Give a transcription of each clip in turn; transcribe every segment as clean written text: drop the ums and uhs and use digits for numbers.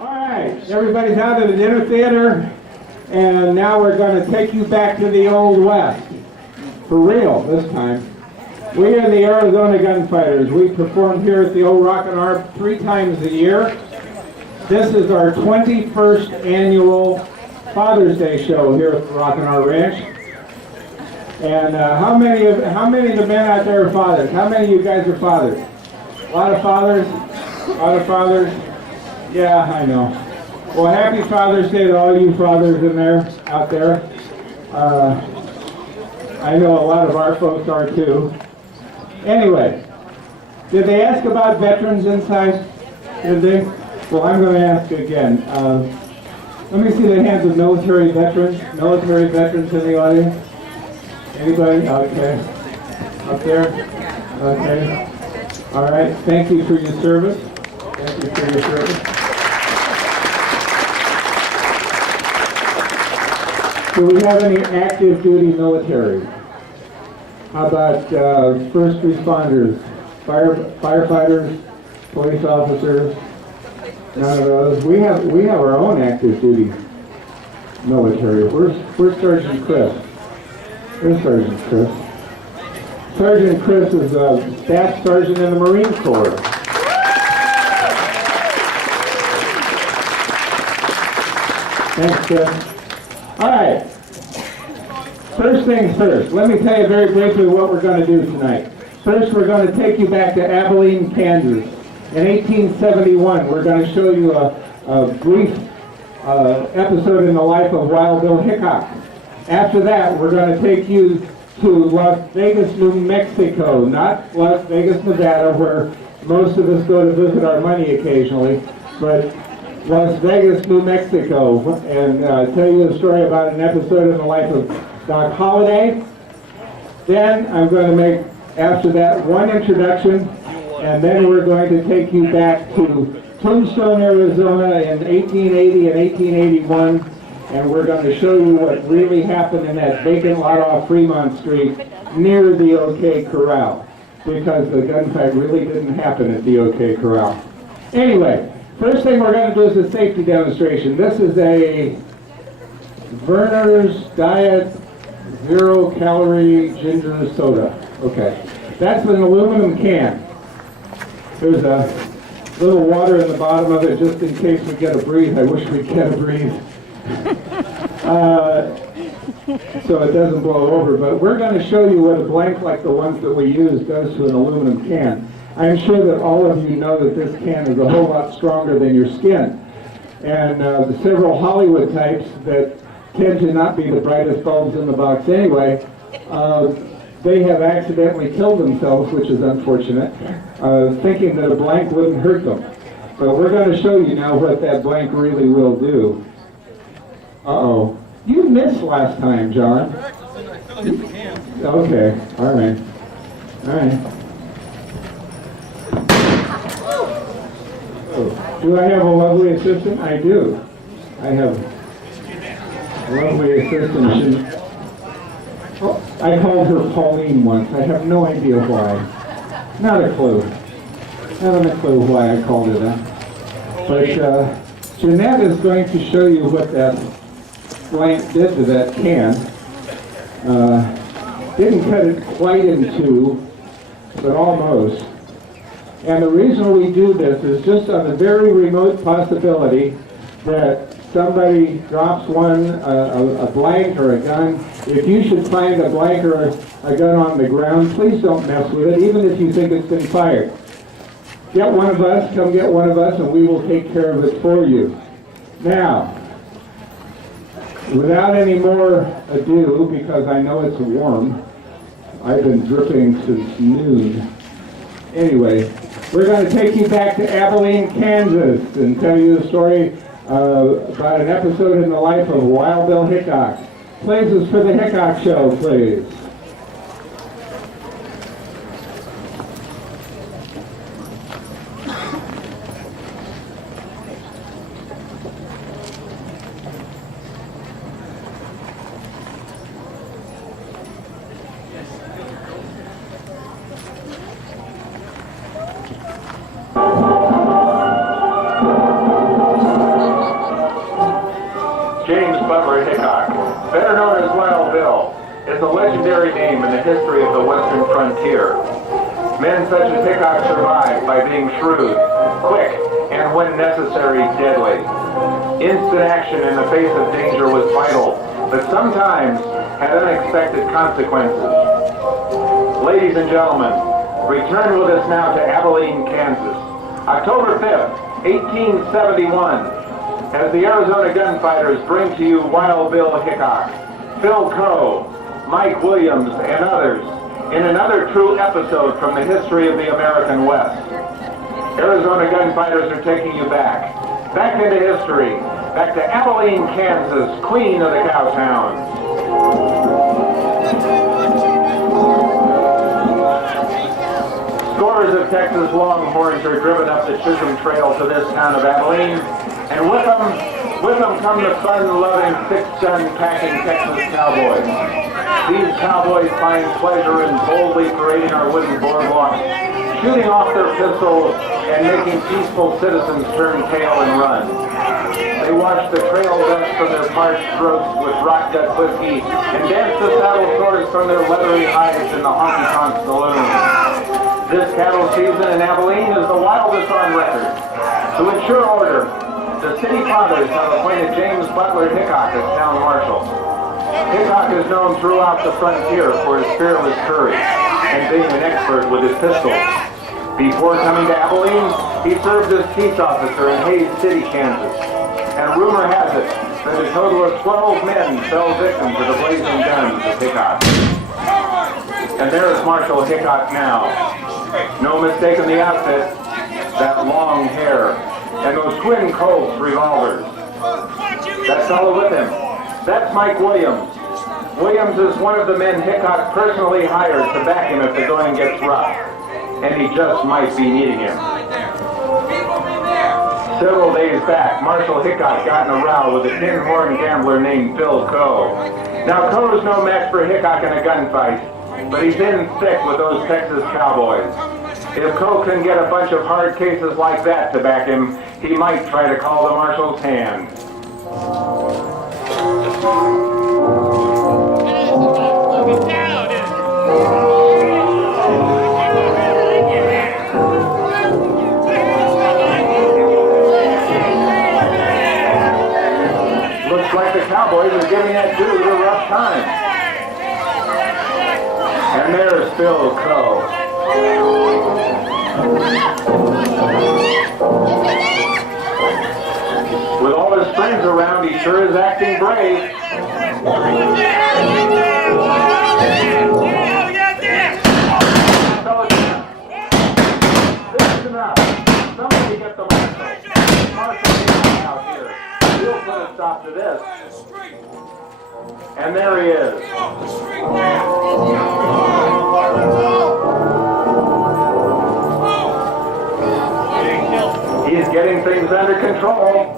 All right, everybody's out of the dinner theater, and now we're going to take you back to the Old West. For real, this time. We are the Arizona Gunfighters. We perform here at the old Rockin' 3 times a year. This is our 21st annual Father's Day show here at the Rockin' Ranch. And how many of the men out there are fathers? How many of you guys are fathers? A lot of fathers? A lot of fathers? Yeah, I know. Well, happy Father's Day to all you fathers out there. I know a lot of our folks are too. Anyway, did they ask about veterans inside? Did they? Well, I'm going to ask again. Let me see the hands of military veterans. Military veterans in the audience? Anybody? Okay. Up there? Okay. All right. Thank you for your service. Thank you for your service. Do we have any active duty military? How about first responders, firefighters, police officers? None of those. We have our own active duty military. Where's Sergeant Chris? Where's Sergeant Chris? Sergeant Chris is a staff sergeant in the Marine Corps. Thanks, Chris. All right. First things first. Let me tell you very briefly what we're going to do tonight. First, we're going to take you back to Abilene, Kansas. In 1871, we're going to show you a brief episode in the life of Wild Bill Hickok. After that, we're going to take you to Las Vegas, New Mexico, not Las Vegas, Nevada, where most of us go to visit our money occasionally, but Las Vegas, New Mexico, and tell you a story about an episode in the life of Doc Holliday. Then I'm going to make, after that, one introduction, and then we're going to take you back to Tombstone, Arizona in 1880 and 1881, and we're going to show you what really happened in that vacant lot off Fremont Street near the OK Corral, because the gunfight really didn't happen at the OK Corral. Anyway, first thing we're going to do is a safety demonstration. This is a Verner's Diet 0-calorie ginger soda. Okay, that's an aluminum can. There's a little water in the bottom of it just in case we get a breeze. I wish we'd get a breeze. So it doesn't blow over, but we're going to show you what a blank like the ones that we use does to an aluminum can. I'm sure that all of you know that this can is a whole lot stronger than your skin. And the several Hollywood types that tend to not be the brightest bulbs in the box anyway, they have accidentally killed themselves, which is unfortunate, thinking that a blank wouldn't hurt them. But we're going to show you now what that blank really will do. Uh-oh. You missed last time, John. Okay, all right. All right. Oh. Do I have a lovely assistant? I do. I have a lovely assistant. Oh, I called her Pauline once. I have no idea why. Not a clue. Not a clue why I called her that. But Jeanette is going to show you what that blank did to that can. Didn't cut it quite in two, but almost. And the reason we do this is just on the very remote possibility that somebody drops a blank or a gun. If you should find a blank or a gun on the ground, please don't mess with it, even if you think it's been fired. Get one of us, come get one of us, and we will take care of it for you. Now, without any more ado, because I know it's warm, I've been dripping since noon. Anyway, we're going to take you back to Abilene, Kansas, and tell you the story about an episode in the life of Wild Bill Hickok. Places for the Hickok Show, please. Butler Hickok, better known as Wild Bill, is a legendary name in the history of the western frontier. Men such as Hickok survived by being shrewd, quick, and when necessary, deadly. Instant action in the face of danger was vital, but sometimes had unexpected consequences. Ladies and gentlemen, return with us now to Abilene, Kansas. October 5th, 1871, as the Arizona Gunfighters bring to you Wild Bill Hickok, Phil Coe, Mike Williams, and others in another true episode from the history of the American West. Arizona Gunfighters are taking you back into history, back to Abilene, Kansas, queen of the cowtowns. Scores of Texas Longhorns are driven up the Chisholm Trail to this town of Abilene, and with them come the fun-loving, six-gun packing Texas cowboys. These cowboys find pleasure in boldly parading our wooden boardwalks, shooting off their pistols and making peaceful citizens turn tail and run. They watch the trail dust from their parched throats with rot gut whiskey and dance the saddle swords from their leathery hides in the honky-tonk saloon. This cattle season in Abilene is the wildest on record. To ensure order, the city fathers have appointed James Butler Hickok as town marshal. Hickok is known throughout the frontier for his fearless courage and being an expert with his pistol. Before coming to Abilene, he served as peace officer in Hays City, Kansas. And rumor has it that a total of 12 men fell victim to the blazing guns of Hickok. And there's Marshal Hickok now. No mistaking the outfit, that long hair, and those twin Colts revolvers. That fellow with him, that's Mike Williams. Williams is one of the men Hickok personally hired to back him if the going gets rough. And he just might be needing him. Several days back, Marshal Hickok got in a row with a tin-horn gambler named Phil Coe. Now, Coe's no match for Hickok in a gunfight, but he's in thick with those Texas cowboys. If Coe can get a bunch of hard cases like that to back him, he might try to call the marshal's hand. Looks like the cowboys are giving that dude a rough time. And there's Phil Coe. With all his friends around, he sure is acting brave. This is enough. Somebody get the marshal out here. We'll put a stop to this. And there he is. He's getting things under control.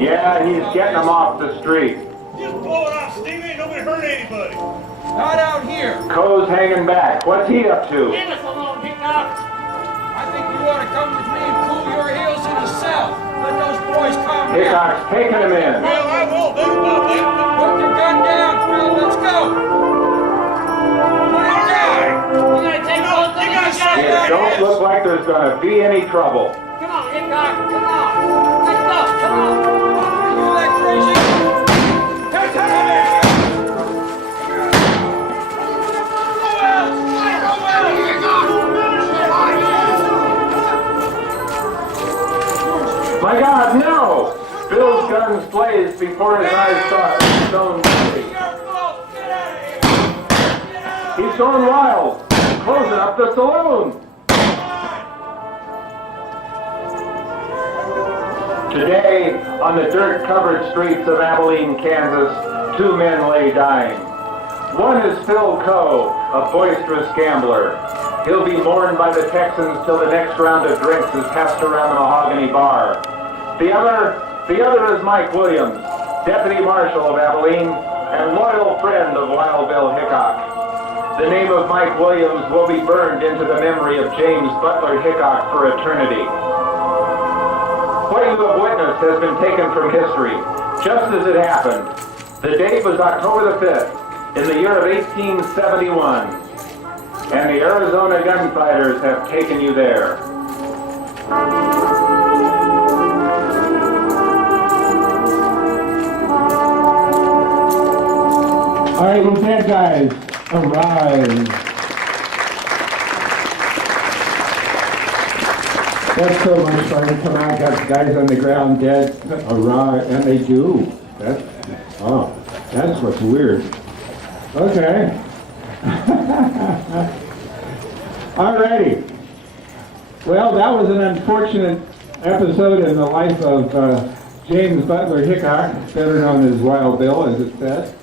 Yeah, he's getting them off the street. Just blow it off, Steve. Ain't nobody hurt anybody. Not out here. Coe's hanging back. What's he up to? Leave us alone, Hickok. I think you ought to come with me and cool your heels in the south. Let those boys calm down. Hickok's taking him in. Well, I will think about that. Put the gun down, Phil. Let's go. Put it down. You gotta take both of them. It don't look like there's going to be any trouble. Come on, Hickok. Come on. Let's go. Come on. You that crazy? Take that of it. My God, no! Phil's guns blazed before his eyes saw it. Stone City. He's going wild, closing up the saloon. Today, on the dirt-covered streets of Abilene, Kansas, two men lay dying. One is Phil Coe, a boisterous gambler. He'll be mourned by the Texans till the next round of drinks is passed around the mahogany bar. The other is Mike Williams, Deputy Marshal of Abilene and loyal friend of Wild Bill Hickok. The name of Mike Williams will be burned into the memory of James Butler Hickok for eternity. What you have witnessed has been taken from history, just as it happened. The date was October the 5th, in the year of 1871, and the Arizona Gunfighters have taken you there. All right, you dead guys, arise. That's so much fun to come out, got guys on the ground dead, arise, and they do. That's what's weird. Okay. Alrighty. Well, that was an unfortunate episode in the life of James Butler Hickok, better known as Wild Bill, as it said.